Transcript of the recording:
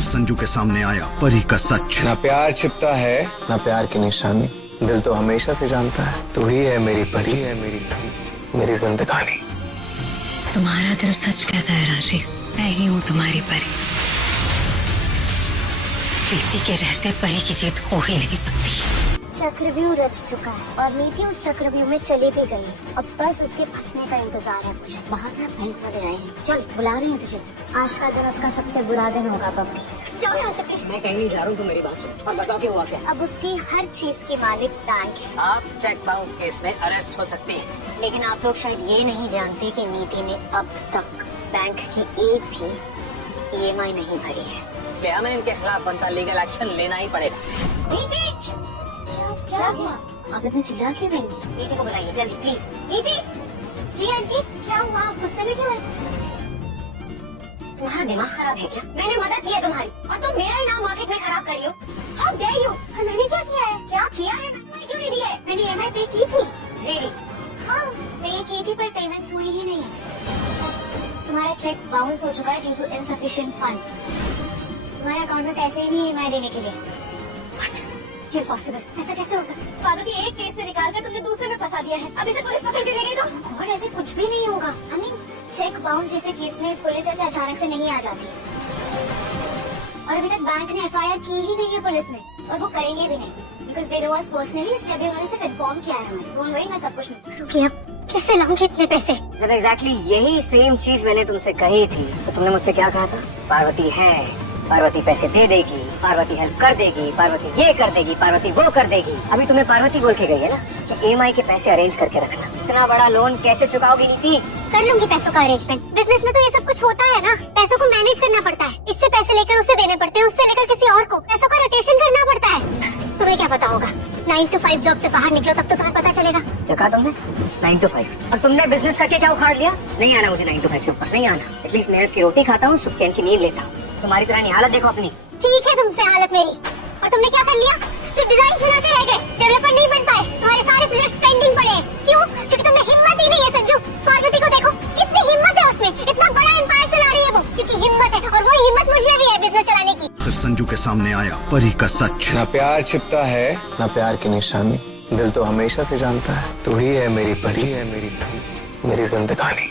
फिर संजू के सामने आया परी का सच। ना प्यार छिपता है ना प्यार की निशानी, दिल तो हमेशा से जानता है तू ही है मेरी परी, है मेरी जिंदगानी। तुम्हारा दिल सच कहता है राशि, मैं ही हूँ तुम्हारी परी। प्रीति के रहते परी की जीत हो ही नहीं सकती। चक्रव्यूह रच चुका है और नीति उस चक्रव्यूह में चली भी गई है। अब बस उसके फंसने का इंतजार है मुझे। बाहर ना बैंक वाले आए हैं, चल बुला रहे हैं तुझे। आज का दिन उसका सबसे बुरा दिन होगा बब्बी। जाओ यहाँ से प्लीज। मैं कहीं नहीं जा रहा हूँ, तुम मेरी बात सुनो और बताओ क्या हुआ क्या। अब उसकी हर चीज की मालिक बैंक है। आप चेक बाउंस केस में अरेस्ट हो सकती हैं। लेकिन आप लोग शायद ये नहीं जानते कि नीति ने अब तक बैंक की एक भी EMI नहीं भरी है। इसलिए हमें इनके खिलाफ बनता लीगल एक्शन लेना ही पड़ेगा। नीति क्या हुआ? आप इतने चिल्ला क्यों रही? नीति को बुलाइए जल्दी प्लीज। नीति जी आंटी क्या हुआ? गुस्से में क्यों है? तुम्हारा दिमाग खराब है क्या? मैंने मदद की है तुम्हारी और तुम मेरा ही नाम मार्केट में खराब कर रही हो। How dare you? मैंने क्या किया है? क्या किया है? मैंने क्यों नहीं दी है? मैंने EMI पे की थी। Really? हाँ पे की थी पर पेमेंट्स हुई ही नहीं है। तुम्हारा चेक बाउंस हो चुका है ड्यू टू इनसफिशिएंट फंड्स। तुम्हारे अकाउंट में पैसे ही नहीं है EMI देने के लिए। Impossible. ऐसा कैसे हो सकता है? पार्वती एक केस से निकाल कर तुमने दूसरे में फंसा दिया है। अभी से पुलिस पकड़ के ले गई तो और ऐसे कुछ भी नहीं होगा। I mean, चेक बाउंस जैसे केस में पुलिस ऐसे अचानक से नहीं आ जाती है। और अभी तक बैंक ने FIR की ही नहीं है पुलिस में और वो करेंगे भी नहीं because they know us personally. इसलिए अभी उन्होंने सिर्फ इन्फॉर्म किया है हमें। डोंट वरी, मैं सब कुछ नहीं करूंगी। अब कैसे लाऊंगी इतने पैसे? जब एग्जैक्टली यही सेम चीज मैंने तुमसे कही थी तो तुमने मुझसे क्या कहा था? पार्वती है, पार्वती पैसे दे देगी, पार्वती हेल्प कर देगी, पार्वती ये कर देगी, पार्वती वो कर देगी। अभी तुम्हें पार्वती बोल के गई है ना कि EMI के पैसे अरेंज करके रखना। इतना बड़ा लोन कैसे चुकाओगी नीति? कर लूंगी पैसों का अरेंजमेंट। बिजनेस में तो ये सब कुछ होता है ना, पैसों को मैनेज करना पड़ता है। इससे पैसे लेकर उसे देने पड़ते हैं, उससे लेकर किसी और को। पैसों का रोटेशन करना पड़ता है। तुम्हें क्या पता होगा? 9 to 5 जॉब से बाहर निकलो तब तो तुम्हें पता चलेगा। क्या कहा तुमने? 9 to 5 और तुमने बिजनेस करके क्या उखाड़ लिया? नहीं आना मुझे 9 to 5 से ऊपर नहीं आना। एटलीस्ट मेहनत की रोटी खाता हूँ, सुकैन की नींद लेता हूँ। तुम्हारी तरह नहीं हालत देखो अपनी। ठीक है तुमसे हालत मेरी। और तुमने क्या कर लिया? सिर्फ डिजाइन बनाते रह गए, डेवलपर नहीं बन पाए। तुम्हारे सारे प्रोजेक्ट्स पेंडिंग पड़े हैं। क्यों? क्योंकि तुम्हें हिम्मत ही नहीं है संजू। पार्वती को देखो, कितनी हिम्मत है उसमें। इतना बड़ा एम्पायर चला रही है वो क्योंकि हिम्मत है और वो हिम्मत मुझ में भी है बिजनेस चलाने की। फिर संजू के सामने आया परी का सच। ना प्यार छिपता है ना प्यार की निशानी, दिल तो हमेशा से जानता है तू ही है मेरी परी, है मेरी जिंदगानी।